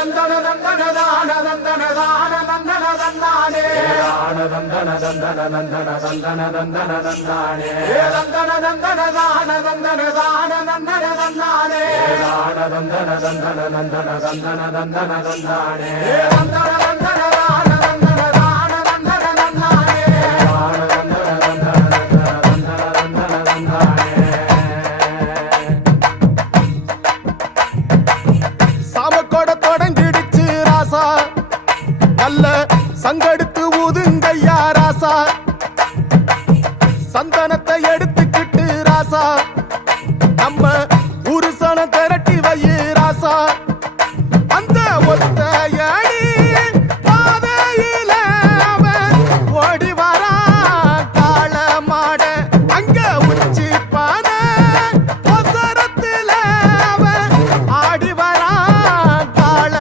தந்தன தந்தன தான தந்தன தான தந்தன தந்தானே தந்தன தந்தன தந்தன தந்தன தந்தன தந்தானே தந்தன தந்தன தான தந்தன தான தந்தன தந்தானே தந்தன தந்தன தந்தன தந்தன தந்தன தந்தானே தந்தன தந்தன தான தந்தன தான தந்தன தந்தானே தந்தன தந்தன தந்தன தந்தன தந்தானே சாமக்கோட தொடங்கிடுச்சு ராசா நல்ல சங்கெடுத்து ஊதுங்கய்யா ராசா சந்தனத்தை எடுத்துக்கிட்டு ராசா நம்ம ஊரு சனத்தை